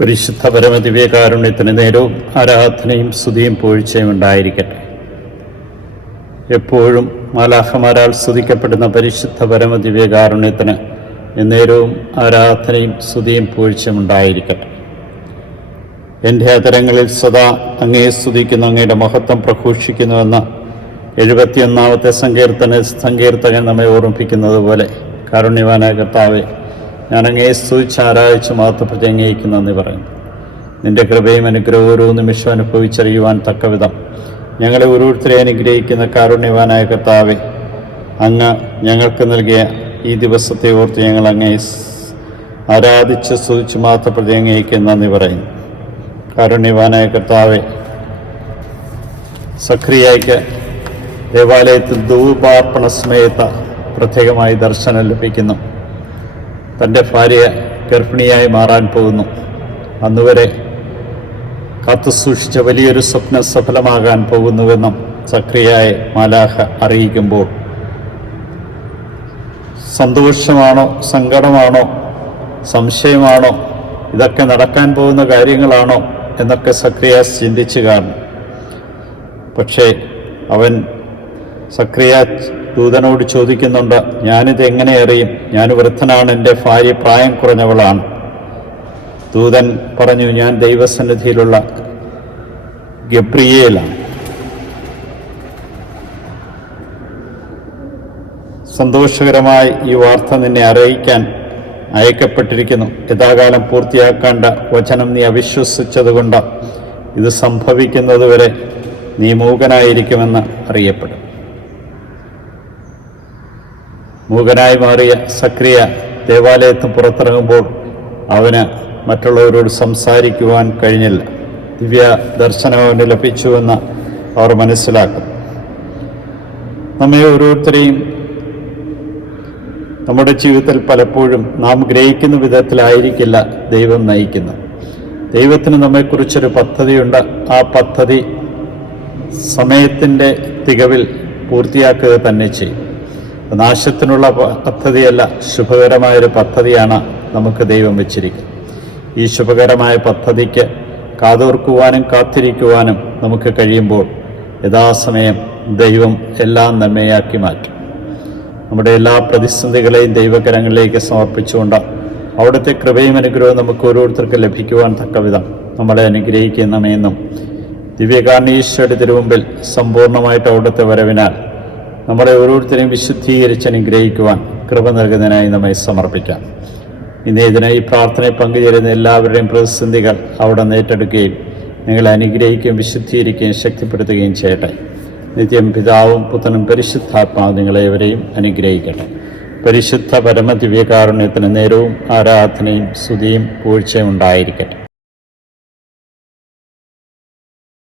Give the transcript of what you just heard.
പരിശുദ്ധ പരമദിവ്യകാരുണ്യത്തിന് നേരവും ആരാധനയും സ്തുതിയും പൂഴ്ചയും ഉണ്ടായിരിക്കട്ടെ. എപ്പോഴും മാലാഹമാരാൽ സ്തുതിക്കപ്പെടുന്ന പരിശുദ്ധ പരമദിവ്യകാരുണ്യത്തിന് എന്നേരവും ആരാധനയും സ്തുതിയും പൂഴ്ചയും ഉണ്ടായിരിക്കട്ടെ. എന്റെ അതരങ്ങളിൽ സദാ അങ്ങയെ സ്തുതിക്കുന്നു അങ്ങയുടെ മഹത്വം പ്രഘോഷിക്കുന്നുവെന്ന എഴുപത്തിയൊന്നാമത്തെ സങ്കീർത്തന സങ്കീർത്തകൻ നമ്മെ ഓർമ്മിപ്പിക്കുന്നത് പോലെ കാരുണ്യവാനായ കർത്താവെ ഞാൻ അങ്ങയെ സ്തുതിച്ച് ആരാധിച്ച് മാത്രം അങ്ങേക്ക് നന്ദി പറയുന്നു. നിന്റെ കൃപയും അനുഗ്രഹവും ഓരോ നിമിഷം അനുഭവിച്ചറിയുവാൻ തക്കവിധം. ഞങ്ങളെ ഓരോരുത്തരെ അനുഗ്രഹിക്കുന്ന കാരുണ്യവാനായ കർത്താവെ അങ്ങ് ഞങ്ങൾക്ക് നൽകിയ ഈ ദിവസത്തെ ഓർത്ത് ഞങ്ങൾ അങ്ങേ ആരാധിച്ച് സ്തുതിച്ച് മാത്രം അങ്ങേക്ക് നന്ദി പറയുന്നു. കാരുണ്യവാനായ കർത്താവെ സക്രിയയ്ക്ക് ദേവാലയത്തിൽ ധൂപാർപ്പണ സമയത്ത് പ്രത്യേകമായി ദർശനം ലഭിക്കുന്നു. തന്റെ ഭാര്യ ഗർഭിണിയായി മാറാൻ പോകുന്നു. അന്നുവരെ കാത്തു സൂക്ഷിച്ച വലിയൊരു സ്വപ്നം സഫലമാകാൻ പോകുന്നുവെന്നും സക്രിയായ മാലാഹ അറിയിക്കുമ്പോൾ സന്തോഷമാണോ സങ്കടമാണോ സംശയമാണോ ഇതൊക്കെ നടക്കാൻ പോകുന്ന കാര്യങ്ങളാണോ എന്നൊക്കെ സക്രിയ ചിന്തിച്ചു കാണും. പക്ഷേ അവൻ സക്രിയ ദൂതനോട് ചോദിക്കുന്നുണ്ട് ഞാനിത് എങ്ങനെ അറിയും? ഞാൻ വൃദ്ധനാണ് എന്റെ ഭാര്യ പ്രായം കുറഞ്ഞവളാണ്. ദൂതൻ പറഞ്ഞു ഞാൻ ദൈവസന്നിധിയിലുള്ള ഗബ്രിയേലാണ്. സന്തോഷകരമായി ഈ വാർത്ത നിന്നെ അറിയിക്കാൻ അയക്കപ്പെട്ടിരിക്കുന്നു. യഥാകാലം പൂർത്തിയാക്കേണ്ട വചനം നീ അവിശ്വസിച്ചതുകൊണ്ട് ഇത് സംഭവിക്കുന്നതുവരെ നീ മൂകനായിരിക്കുമെന്ന് അറിയപ്പെടും. മൂകനായി മാറിയ സക്രിയ ദേവാലയത്തിന് പുറത്തിറങ്ങുമ്പോൾ അവന് മറ്റുള്ളവരോട് സംസാരിക്കുവാൻ കഴിഞ്ഞില്ല. ദിവ്യ ദർശനം അവന് ലഭിച്ചുവെന്ന് അവർ മനസ്സിലാക്കും. നമ്മെ ഓരോരുത്തരെയും നമ്മുടെ ജീവിതത്തിൽ പലപ്പോഴും നാം ഗ്രഹിക്കുന്ന വിധത്തിലായിരിക്കില്ല ദൈവം നയിക്കുന്നത്. ദൈവത്തിന് നമ്മെക്കുറിച്ചൊരു പദ്ധതിയുണ്ട്. ആ പദ്ധതി സമയത്തിന്റെ തികവിൽ പൂർത്തിയാക്കുക തന്നെ ചെയ്യും. നാശത്തിനുള്ള പദ്ധതിയല്ല ശുഭകരമായൊരു പദ്ധതിയാണ് നമുക്ക് ദൈവം വെച്ചിരിക്കുന്നത്. ഈ ശുഭകരമായ പദ്ധതിക്ക് കാതോർക്കുവാനും കാത്തിരിക്കുവാനും നമുക്ക് കഴിയുമ്പോൾ യഥാസമയം ദൈവം എല്ലാം നന്മയാക്കി മാറ്റും. നമ്മുടെ എല്ലാ പ്രതിസന്ധികളെയും ദൈവകരങ്ങളിലേക്ക് സമർപ്പിച്ചുകൊണ്ട് അവിടുത്തെ കൃപയും അനുഗ്രഹവും നമുക്ക് ഓരോരുത്തർക്കും ലഭിക്കുവാൻ തക്കവിധം നമ്മളെ അനുഗ്രഹിക്കുന്നമേന്നും ദിവ്യകാരണീശ്വരുടെ തിരുമുമ്പിൽ സമ്പൂർണമായിട്ട് അവിടുത്തെ വരവിനാൽ നമ്മളെ ഓരോരുത്തരെയും വിശുദ്ധീകരിച്ച് അനുഗ്രഹിക്കുവാൻ കൃപ നൽകുന്നതിനായി നമ്മെ സമർപ്പിക്കാം. ഇന്ന് ഇതിനായി പ്രാർത്ഥനയിൽ പങ്കുചേരുന്ന എല്ലാവരുടെയും പ്രതിസന്ധികൾ അവിടെ നേറ്റെടുക്കുകയും നിങ്ങളെ അനുഗ്രഹിക്കുകയും വിശുദ്ധീകരിക്കുകയും ശക്തിപ്പെടുത്തുകയും ചെയ്യട്ടെ. നിത്യം പിതാവും പുത്രനും പരിശുദ്ധാത്മാവ് നിങ്ങളെവരെയും അനുഗ്രഹിക്കട്ടെ. പരിശുദ്ധ പരമദിവ്യകാരുണ്യത്തിന് നേരവും ആരാധനയും സ്തുതിയും പൂഴ്ചയും ഉണ്ടായിരിക്കട്ടെ.